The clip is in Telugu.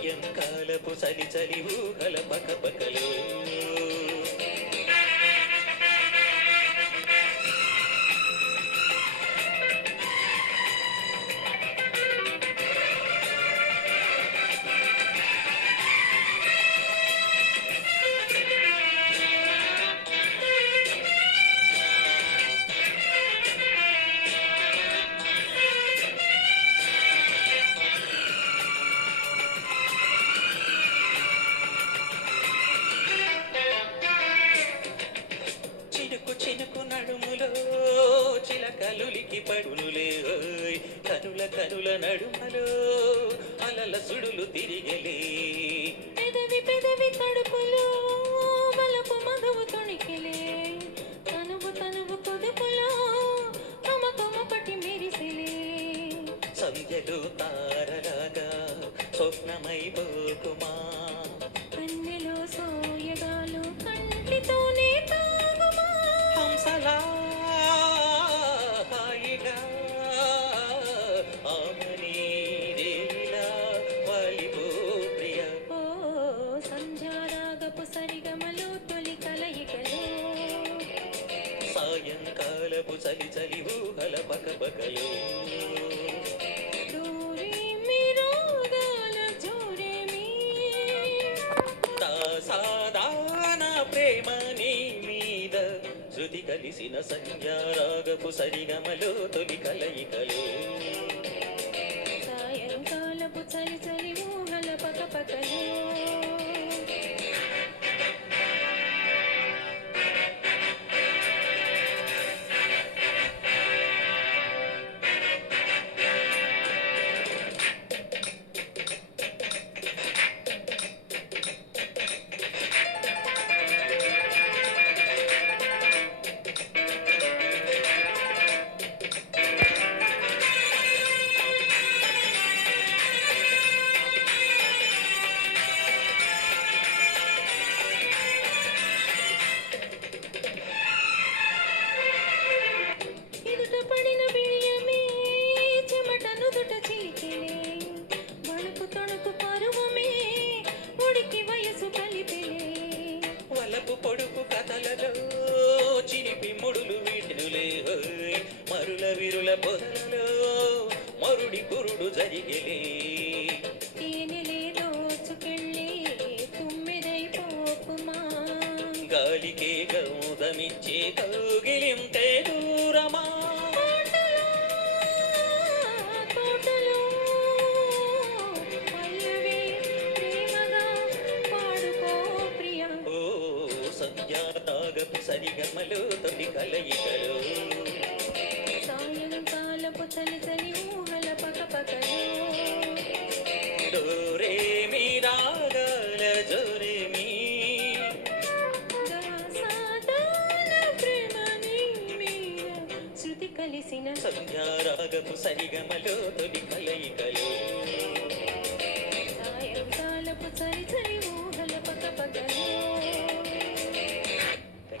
సాయంకాలపు చలి చలి ఊహల పకపకలు చినుకు నడుములో చిలకలులికి పడునులే కనుల కనుల నడుమలో అలల సుడులు తిరిగలే పెదవి పెదవి తడుపులో బలపు మధువు తొణికిలే తనువు తనువు కొదుపులో కమకమొకటి మెరిసిలే సంధ్యలో తారలాగా స్వప్నమై పోకుమా కన్నెలో సోయగాలు కంటితోనే తాగుమా హంసలా హాయిగా ఆమని రేలా వాలిపో ప్రియ ఓ సంధ్యారాగపు సరిగమలో తొలి కలయికలో సాయంకాలపు చలి చలి ఊహల పకపకలు దూరేమి రాగాల జోరేమి సాధారణ ప్రేమ నీ మీద శృతి కలిసిన సంధ్యారాగపు సరిగమలో తొలి కలయికలు సాయంకాలపు చలి చలి ఊహల పకపకలు పడిన బియ్యమే చెమటను దుట చిలికిలే వణుకు తొణుకు పరువమే ఉడికి వయసు కలిపిలే వలపు పొడుపు కథలలో చిరిపి ముడులు వీటినులే మరుల విరుల పొదలలో మరుడి కురుడు జరిగలే తేనెలే దోచుకెళ్ళి తుమ్మిదై పోకుమా గాలికే గౌదమిచ్చే కౌగిలింతే దూరమా తోటలో పల్లవి ప్రేమగా పాడుకో ప్రియ ఓ సంధ్యారాగపు సరిగమలో తొలి కలయికలు సాయంకాలపు చలి చలి ఊహల పకపకలు డోరేమి రాగాల జోరేమి సాధారణ ప్రేమ నీ మీద శృతి కలిసిన సంధ్యారాగపు సరిగమలో తొలి కలయికలు సాయంకాలపు చలి చలి